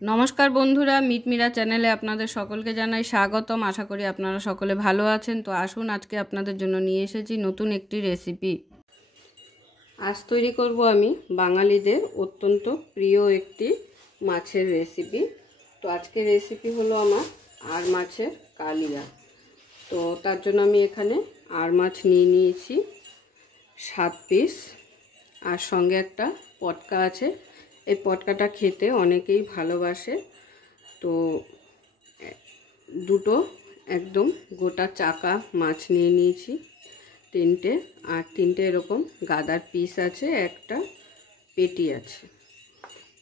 নমস্কার বন্ধুরা, মিটমিরা চ্যানেলে আপনাদের সকলকে জানাই স্বাগতম। আশা করি আপনারা সকলে ভালো আছেন। তো আসুন, আজকে আপনাদের জন্য নিয়ে এসেছি নতুন একটি রেসিপি। আজ তৈরি করব আমি বাঙালিদের অত্যন্ত প্রিয় একটি মাছের রেসিপি। তো আজকের রেসিপি হলো আমার আর মাছের কালিয়া। তো তার জন্য আমি এখানে আর মাছ নিয়ে নিয়েছি 7 পিস, আর সঙ্গে একটা পটকা আছে। এই পটকাটা খেতে অনেকেই ভালোবাসে। তো দুটো একদম গোটা চাকা মাছ নিয়ে নিয়েছি, 3টে, আর 3টে এরকম গাদার পিস আছে, একটা পেটি আছে।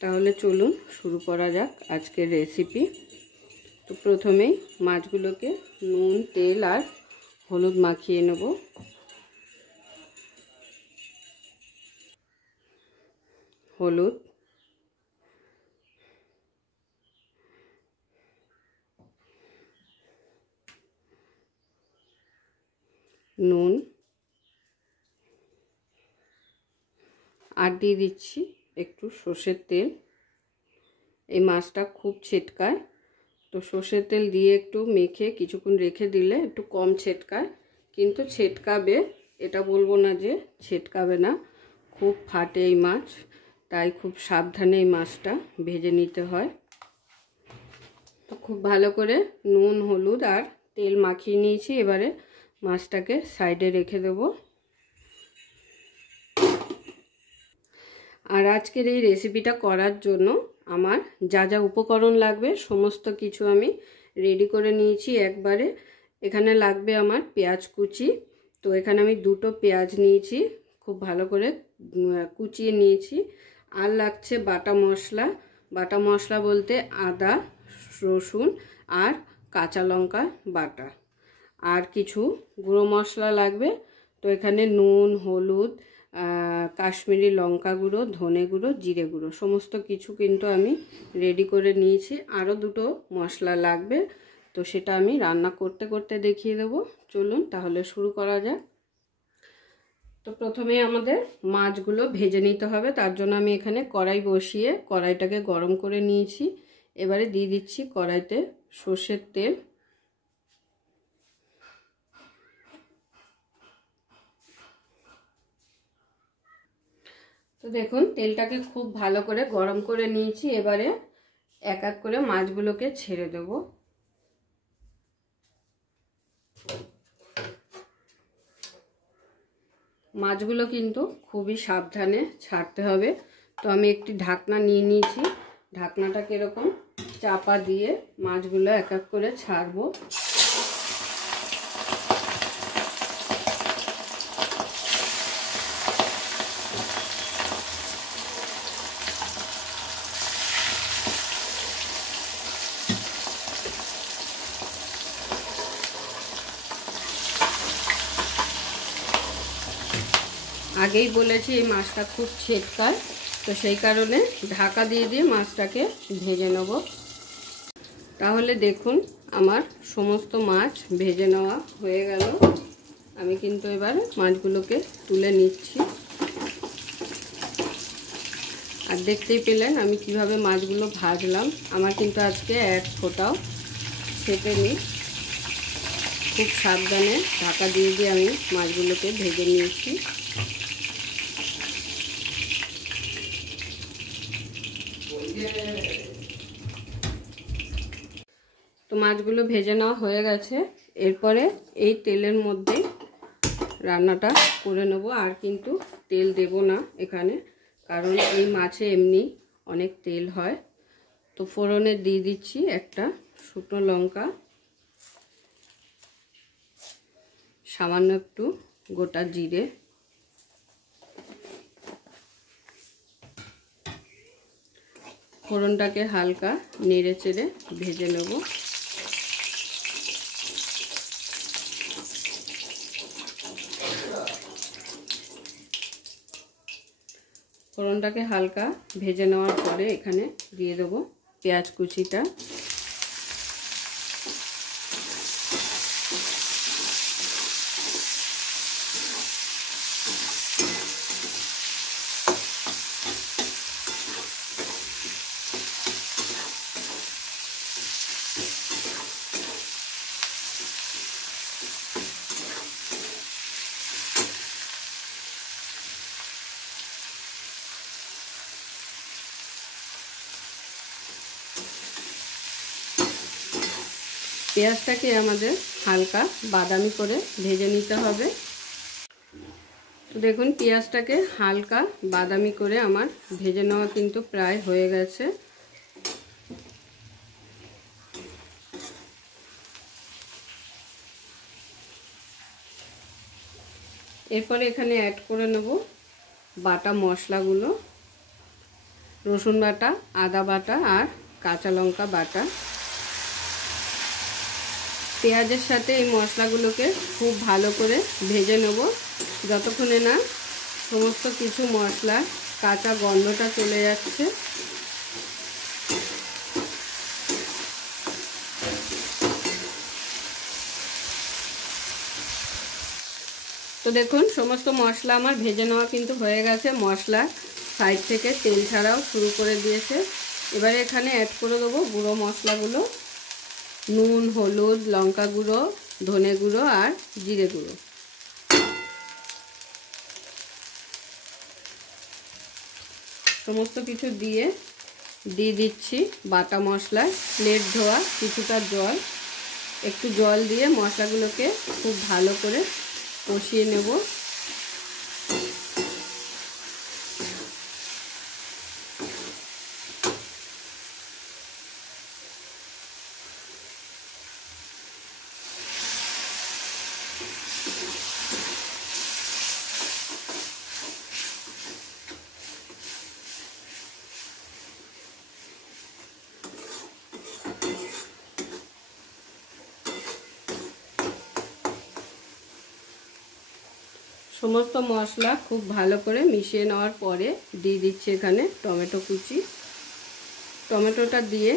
তাহলে চলুন শুরু করা যাক আজকের রেসিপি। তো প্রথমেই মাছগুলোকে নুন, তেল আর হলুদ মাখিয়ে নেব। হলুদ, নুন, আর দিয়ে দিচ্ছি একটু সর্ষের তেল। এই মাছটা খুব ছেটকায়, তো সর্ষের তেল দিয়ে একটু মেখে কিছুক্ষণ রেখে দিলে একটু কম ছেটকায়, কিন্তু ছেটকাবে, এটা বলবো না যে ছেটকাবে না। খুব ফাটে এই মাছ, তাই খুব সাবধানে এই মাছটা ভেজে নিতে হয়। তো খুব ভালো করে নুন, হলুদ আর তেল মাখিয়ে নিয়েছি। এবারে মাছটাকে সাইডে রেখে দেব। আর আজকের এই রেসিপিটা করার জন্য আমার যা যা উপকরণ লাগবে সমস্ত কিছু আমি রেডি করে নিয়েছি একবারে। এখানে লাগবে আমার পেঁয়াজ কুচি। তো এখানে আমি 2টো পেঁয়াজ নিয়েছি, খুব ভালো করে কুচিয়ে নিয়েছি। আর লাগছে বাটা মশলা। বাটা মশলা বলতে আদা, রসুন আর কাঁচা লঙ্কা বাটা। আর কিছু গুঁড়ো মশলা লাগবে। তো এখানে নুন, হলুদ, কাশ্মীরি লঙ্কা গুঁড়ো, ধনে গুঁড়ো, জিরে গুঁড়ো সমস্ত কিছু কিন্তু আমি রেডি করে নিয়েছি। আরও 2টো মশলা লাগবে, তো সেটা আমি রান্না করতে করতে দেখিয়ে দেবো। চলুন তাহলে শুরু করা যাক। তো প্রথমে আমাদের মাছগুলো ভেজে নিতে হবে। তার জন্য আমি এখানে কড়াই বসিয়ে কড়াইটাকে গরম করে নিয়েছি। এবারে দিয়ে দিচ্ছি কড়াইতে সর্ষের তেল। তো দেখুন, তেলটাকে খুব ভালো করে গরম করে নিয়েছি। এবারে এক এক করে মাছগুলোকে ছেড়ে দেব। মাছগুলো কিন্তু খুবই সাবধানে ছাড়তে হবে। তো আমি একটি ঢাকনা নিয়ে নিয়েছি, ঢাকনাটাকে এরকম চাপা দিয়ে মাছগুলো এক এক করে ছাড়বো। আগেই বলেছি এই মাছটা খুব ছেটকায়, তো সেই কারণে ঢাকা দিয়ে দিয়ে মাছটাকে ভেজে নেব। তাহলে দেখুন, আমার সমস্ত মাছ ভেজে নেওয়া হয়ে গেল। আমি কিন্তু এবার মাছগুলোকে তুলে নিচ্ছি। আর দেখতেই পেলেন আমি কিভাবে মাছগুলো ভাজলাম। আমার কিন্তু আজকে এক ফোঁটাও ছেঁকেনি। খুব সাবধানে ঢাকা দিয়ে দিয়ে আমি মাছগুলোকে ভেজে নিয়েছি। তো মাছগুলো ভেজে নেওয়া হয়ে গেছে। এরপরে এই তেলের মধ্যে রান্নাটা করে নেব। আর কিন্তু তেল দেব না এখানে, কারণ এই মাছে এমনি অনেক তেল হয়। তো ফোড়নে দিয়ে দিচ্ছি একটা শুকনো লঙ্কা, সামান্য একটু গোটা জিরে, ফোড়নটাকে হালকা নেড়ে চেড়ে ভেজে নেব। ফোড়নটাকে হালকা ভেজে নেওয়ার পরে এখানে দিয়ে দেবো পেঁয়াজ কুচিটা। পেঁয়াজটাকে আমাদের হালকা বাদামি করে ভেজে নিতে হবে। তো দেখুন পেঁয়াজটাকে হালকা বাদামি করে আমার ভেজে নেওয়া কিন্তু প্রায় হয়ে গেছে। এরপরে এখানে অ্যাড করে নেব বাটা মশলাগুলো, রসুন বাটা, আদা বাটা আর কাঁচা লঙ্কা বাটা। পেঁয়াজের সাথে এই মশলাগুলোকে খুব ভালো করে ভেজে নেব যতক্ষণে না সমস্ত কিছু মশলা কাঁচা গন্ধটা চলে যাচ্ছে। তো দেখুন সমস্ত মশলা আমার ভেজে নেওয়া কিন্তু হয়ে গেছে। মশলা সাইড থেকে তেল ছাড়াও শুরু করে দিয়েছে। এবারে এখানে অ্যাড করে দেবো গুঁড়ো মশলাগুলো, নুন, হলুদ, লঙ্কা গুঁড়ো, ধনে গুঁড়ো আর জিরে গুঁড়ো। সমস্ত কিছু দিয়ে দিচ্ছি বাটা মশলায় প্লেট ধোয়া কিছুটা জল। একটু জল দিয়ে মশলাগুলোকে খুব ভালো করে কষিয়ে নেব। সমস্ত মশলা খুব ভালো করে মিশিয়ে নেওয়ার পরে দিয়ে দিচ্ছি এখানে টমেটো কুচি। টমেটোটা দিয়ে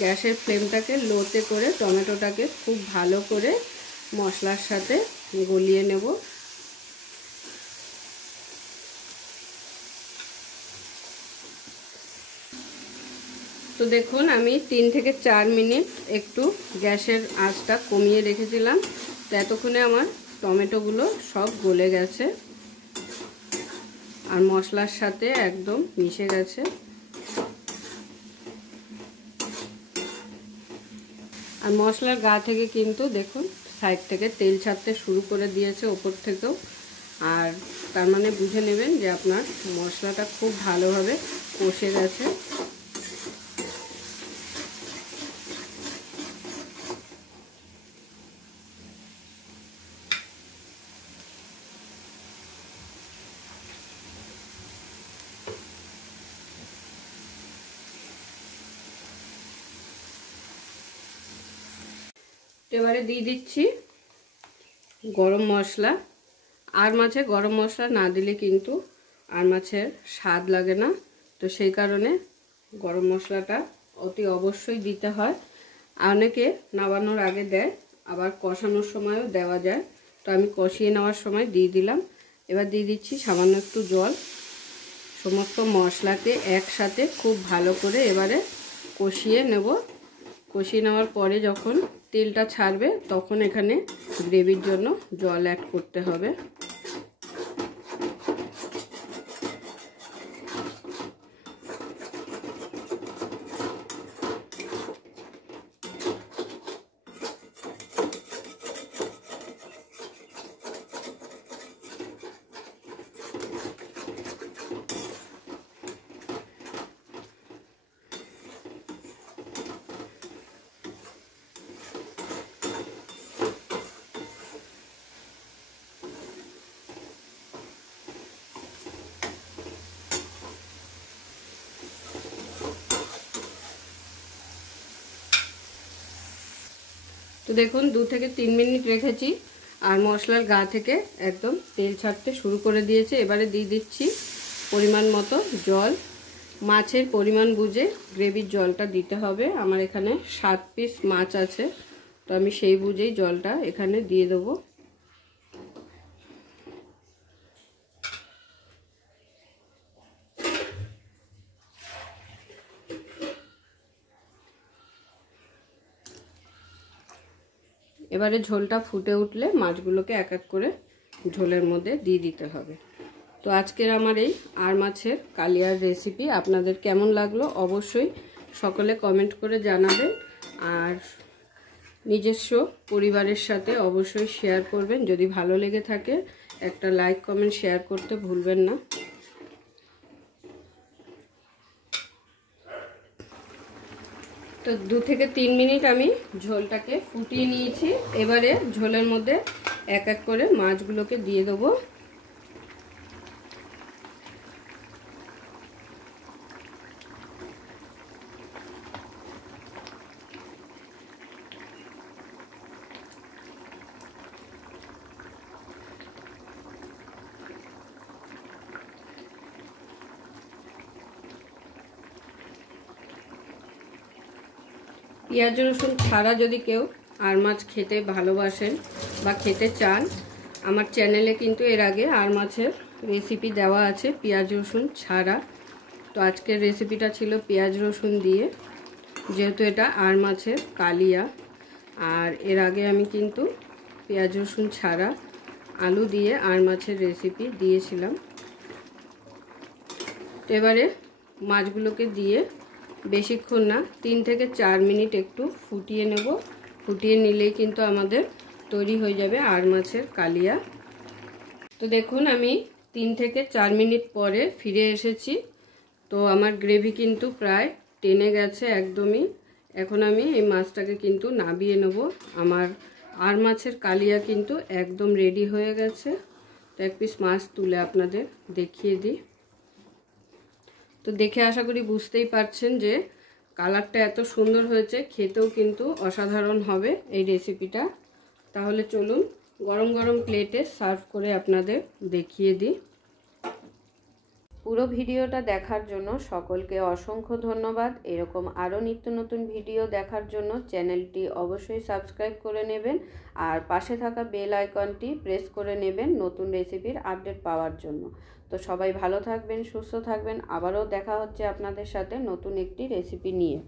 গ্যাসের ফ্লেমটাকে লোতে করে টমেটোটাকে খুব ভালো করে মশলার সাথে গলিয়ে নেব। তো দেখুন আমি 3 থেকে 4 মিনিট একটু গ্যাসের আঁচটা কমিয়ে রেখেছিলাম। তো এতক্ষণে আমার টমেটোগুলো সব গলে গেছে আর মশলার সাথে একদম মিশে গেছে। আর মশলার গা থেকে কিন্তু দেখুন সাইড থেকে তেল ছাড়তে শুরু করে দিয়েছে, ওপর থেকেও। আর তার মানে বুঝে নেবেন যে আপনার মশলাটা খুব ভালোভাবে কষে গেছে। এবারে দিয়ে দিচ্ছি গরম মশলা। আর মাছে গরম মশলা না দিলে কিন্তু আর মাছের স্বাদ লাগে না। তো সেই কারণে গরম মশলাটা অতি অবশ্যই দিতে হয়। অনেকে নামানোর আগে দেয়, আবার কষানোর সময়ও দেওয়া যায়। তো আমি কষিয়ে নেওয়ার সময় দিয়ে দিলাম। এবার দিয়ে দিচ্ছি সামান্য একটু জল। সমস্ত মশলাকে একসাথে খুব ভালো করে এবারে কষিয়ে নেব। কষিয়ে নেওয়ার পরে যখন তেলটা ছাড়বে তখন এখানে গ্রেভির জন্য জল অ্যাড করতে হবে। তো দেখুন 2 থেকে 3 মিনিট রেখেছি আর মশলার গা থেকে একদম তেল ছাড়তে শুরু করে দিয়েছে। এবারে দিয়ে দিচ্ছি পরিমাণ মতো জল। মাছের পরিমাণ বুঝে গ্রেভির জলটা দিতে হবে। আমার এখানে 7 পিস মাছ আছে, তো আমি সেই বুঝেই জলটা এখানে দিয়ে দেবো। এবারে ঝোলটা ফুটে উঠলে মাছগুলোকে এক এক করে ঝোলের মধ্যে দিয়ে দিতে হবে। তো আজকের আমার এই আর মাছের কালিয়ার রেসিপি আপনাদের কেমন লাগলো অবশ্যই সকলে কমেন্ট করে জানাবেন। আর নিজস্ব পরিবারের সাথে অবশ্যই শেয়ার করবেন। যদি ভালো লেগে থাকে একটা লাইক কমেন্ট শেয়ার করতে ভুলবেন না। তো 2 থেকে 3 মিনিট আমি ঝোলটাকে ফুটিয়ে নিয়েছি। এবারে ঝোলের মধ্যে এক এক করে মাছগুলোকে দিয়ে দেবো। পেঁয়াজ রসুন ছাড়া যদি কেউ আর মাছ খেতে ভালোবাসেন বা খেতে চান, আমার চ্যানেলে কিন্তু এর আগে আর মাছের রেসিপি দেওয়া আছে পেঁয়াজ রসুন ছাড়া। তো আজকের রেসিপিটা ছিল পেঁয়াজ রসুন দিয়ে, যেহেতু এটা আর মাছের কালিয়া। আর এর আগে আমি কিন্তু পেঁয়াজ রসুন ছাড়া আলু দিয়ে আর মাছের রেসিপি দিয়েছিলাম। তো এবারে মাছগুলোকে দিয়ে বেশিক্ষণ না, 3 থেকে 4 মিনিট একটু ফুটিয়ে নেব। ফুটিয়ে নিলেই কিন্তু আমাদের তৈরি হয়ে যাবে আর মাছের কালিয়া। তো দেখুন আমি 3 থেকে 4 মিনিট পরে ফিরে এসেছি। তো আমার গ্রেভি কিন্তু প্রায় টেনে গেছে একদমই। এখন আমি এই মাছটাকে কিন্তু নাবিয়ে নেব। আমার আর মাছের কালিয়া কিন্তু একদম রেডি হয়ে গেছে। তো এক পিস মাছ তুলে আপনাদের দেখিয়ে দিই। তো দেখে আশা করি বুঝতেই পারছেন যে কালারটা এত সুন্দর হয়েছে, খেতেও কিন্তু অসাধারণ হবে এই রেসিপিটা। তাহলে চলুন গরম গরম প্লেটে সার্ভ করে আপনাদের দেখিয়ে দিই। পুরো ভিডিওটা দেখার জন্য সকলকে অসংখ্য ধন্যবাদ। এরকম আরও নিত্য নতুন ভিডিও দেখার জন্য চ্যানেলটি অবশ্যই সাবস্ক্রাইব করে নেবেন আর পাশে থাকা বেল আইকনটি প্রেস করে নেবেন নতুন রেসিপির আপডেট পাওয়ার জন্য। তো সবাই ভালো থাকবেন, সুস্থ থাকবেন। আবারও দেখা হচ্ছে আপনাদের সাথে নতুন একটি রেসিপি নিয়ে।